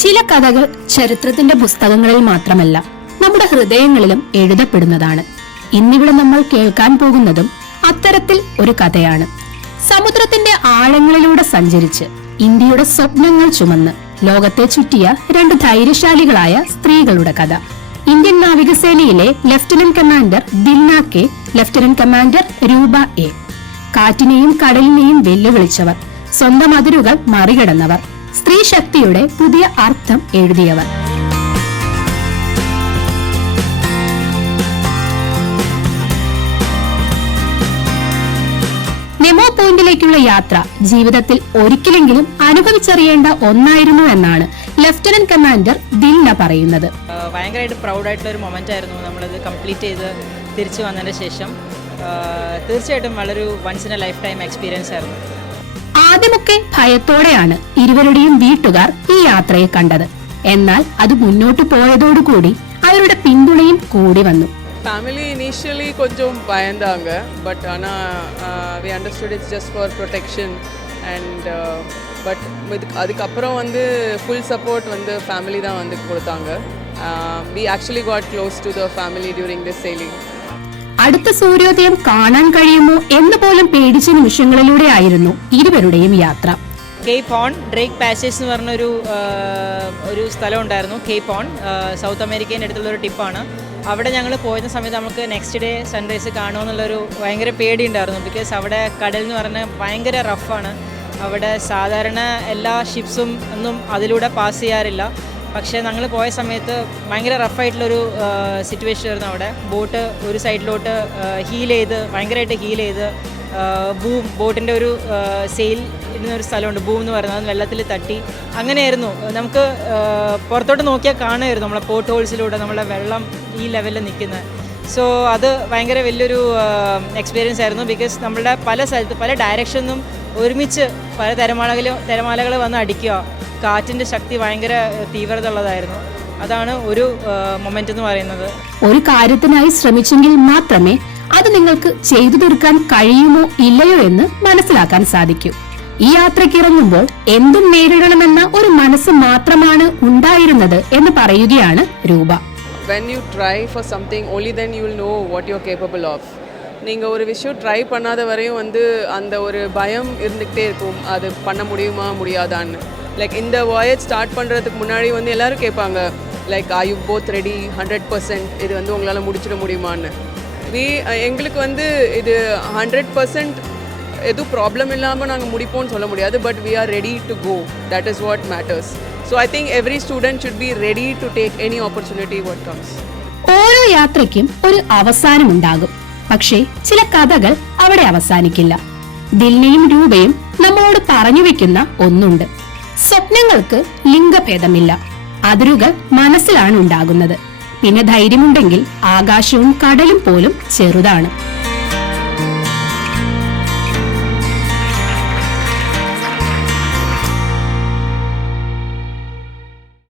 ചില കഥകൾ ചരിത്രത്തിന്റെ പുസ്തകങ്ങളിൽ മാത്രമല്ല നമ്മുടെ ഹൃദയങ്ങളിലും എഴുതപ്പെടുന്നതാണ്. ഇന്നിവിടെ നമ്മൾ കേൾക്കാൻ പോകുന്നതും അത്തരത്തിൽ ഒരു കഥയാണ്. സമുദ്രത്തിന്റെ ആഴങ്ങളിലൂടെ സഞ്ചരിച്ച് ഇന്ത്യയുടെ സ്വപ്നങ്ങൾ ചുമന്ന് ലോകത്തെ ചുറ്റിയ രണ്ട് ധൈര്യശാലികളായ സ്ത്രീകളുടെ കഥ. ഇന്ത്യൻ നാവികസേനയിലെ lieutenant commander Dilna K, lieutenant commander Roopa A. കാറ്റിനെയും കടലിനെയും വെല്ലുവിളിച്ചവർ, സ്വന്തം അതിരുകൾ മറികടന്നവർ, സ്ത്രീ ശക്തിയുടെ പുതിയ അർത്ഥം എഴുതിയവർ. നെമോ പോയിന്റിലേക്കുള്ള യാത്ര ജീവിതത്തിൽ ഒരിക്കലെങ്കിലും അനുഭവിച്ചറിയേണ്ട ഒന്നായിരുന്നു എന്നാണ് ലഫ്റ്റനന്റ് കമാൻഡർ ദിൽന പറയുന്നത്. ഭയങ്കരമായിട്ട് പ്രൗഡായിട്ടുള്ള ഒരു മൊമെന്റ് ആയിരുന്നു നമ്മളത് കംപ്ലീറ്റ് ചെയ്ത് തിരിച്ചു വന്നതിന് ശേഷം. തീർച്ചയായിട്ടും വളരെ once in a lifetime experience ആയിരുന്നു. ആദ്യമൊക്കെ ഭയത്തോടെയാണ് ഇരുവരുടെയും വീട്ടുകാർ ഈ യാത്രയെ കണ്ടത്. എന്നാൽ അത് മുന്നോട്ട് പോയതോടുകൂടി അവരുടെ പിന്തുണയും കൂടി വന്നു. ஃபேமிலி இனிஷியலி கொஞ்சம் பயந்தாங்க, பட் ஆனால் we understood it's just for protection and but அதுக்கப்புறம் வந்து ஃபுல் சப்போர்ட் வந்து ஃபேமிலி தான் வந்து கொடுத்தாங்க. We actually got close to the family during this sailing. അടുത്ത സൂര്യോദയം കാണാൻ കഴിയുമോ എന്ന് പോലും പേടിച്ച നിമിഷങ്ങളിലൂടെ ആയിരുന്നു ഇരുവരുടെയും യാത്ര. കേപ്പ് ഹോൺ ഡ്രേക്ക് പാസേജ് എന്ന് പറഞ്ഞ ഒരു സ്ഥലം ഉണ്ടായിരുന്നു. കേപ്പ് ഹോൺ സൗത്ത് അമേരിക്കയുടെ അടുത്തുള്ള ഒരു ടിപ്പാണ്. അവിടെ ഞങ്ങൾ പോയിരുന്ന സമയത്ത് നമുക്ക് നെക്സ്റ്റ് ഡേ സൺറൈസ് കാണുമെന്നുള്ളൊരു ഭയങ്കര പേടിയുണ്ടായിരുന്നു. ബിക്കോസ് അവിടെ കടൽ എന്ന് പറഞ്ഞാൽ ഭയങ്കര റഫാണ്. അവിടെ സാധാരണ എല്ലാ ഷിപ്സും ഒന്നും അതിലൂടെ പാസ് ചെയ്യാറില്ല. പക്ഷേ ഞങ്ങൾ പോയ സമയത്ത് ഭയങ്കര റഫായിട്ടുള്ളൊരു സിറ്റുവേഷൻ ആയിരുന്നു. അവിടെ ബോട്ട് ഒരു സൈഡിലോട്ട് ഭയങ്കരമായിട്ട് ഹീൽ ചെയ്ത് ബോട്ടിൻ്റെ ഒരു സെയിൽ ഇടുന്നൊരു സ്ഥലമുണ്ട്, ബൂം എന്ന് പറയുന്നത്, അത് വെള്ളത്തിൽ തട്ടി അങ്ങനെയായിരുന്നു. നമുക്ക് പുറത്തോട്ട് നോക്കിയാൽ കാണുമായിരുന്നു നമ്മളെ പോർട്ട് ഹോൾസിലൂടെ നമ്മളെ വെള്ളം ഈ ലെവലിൽ നിൽക്കുന്നത്. സോ അത് ഭയങ്കര വലിയൊരു എക്സ്പീരിയൻസ് ആയിരുന്നു. ബിക്കോസ് നമ്മളുടെ പല സ്ഥലത്ത് പല ഡയറക്ഷനും ഒരുമിച്ച് പല തിരമാലകൾ വന്ന് അടിക്കുക. കാറ്റിൻ്റെ ശക്തി ഭയങ്കര തീവ്രത ഉള്ളതായിരുന്നു. അതാണ് ഒരു മൊമെന്റ് എന്ന് പറയുന്നത്. ഒരു കാര്യത്തിനായി ശ്രമിച്ചെങ്കിൽ മാത്രമേ അത് നിങ്ങൾക്ക് ചെയ്തു തീർക്കാൻ കഴിയുമോ ഇല്ലയോ എന്ന് മനസ്സിലാക്കാൻ സാധിക്കൂ. ഈ യാത്രയ്ക്ക് ഇറങ്ങുമ്പോൾ എന്തും നേരിടണമെന്ന ഒരു മനസ്സ് മാത്രമാണ് ഉണ്ടായിരുന്നത് എന്ന് പറയുകയാണ് രൂപ. When you try for something, only then you will know what you are capable of. நீங்கள் ஒரு விஷயம் ட்ரை பண்ணாத வரையும் வந்து அந்த ஒரு பயம் இருந்துக்கிட்டே இருக்கும், அது பண்ண முடியுமா முடியாதான்னு. லைக் இந்த வாயேஜ் ஸ்டார்ட் பண்ணுறதுக்கு முன்னாடி வந்து எல்லோரும் கேட்பாங்க, like are you both ready 100%, இது வந்து உங்களால் முடிச்சிட முடியுமான்னு. எங்களுக்கு வந்து இது 100% எதுவும் ப்ராப்ளம் இல்லாமல் நாங்கள் முடிப்போம்னு சொல்ல முடியாது, but we are ready to go. That is what matters. So I think every student should be ready to take any opportunity what comes. ഓരോ യാത്രയ്ക്കും ഒരു അവസാനമുണ്ടാകും. പക്ഷേ ചില കഥകൾ അവിടെ അവസാനിക്കില്ല. ദിൽനയും രൂപയും നമ്മളോട് പറഞ്ഞു വെക്കുന്ന ഒന്നുണ്ട്: സ്വപ്നങ്ങൾക്ക് ലിംഗഭേദമില്ല, അതിരുകൾ മനസ്സിലാണ് ഉണ്ടാകുന്നത്. പിന്നെ ധൈര്യമുണ്ടെങ്കിൽ ആകാശവും കടലും പോലും ചെറുതാണ്.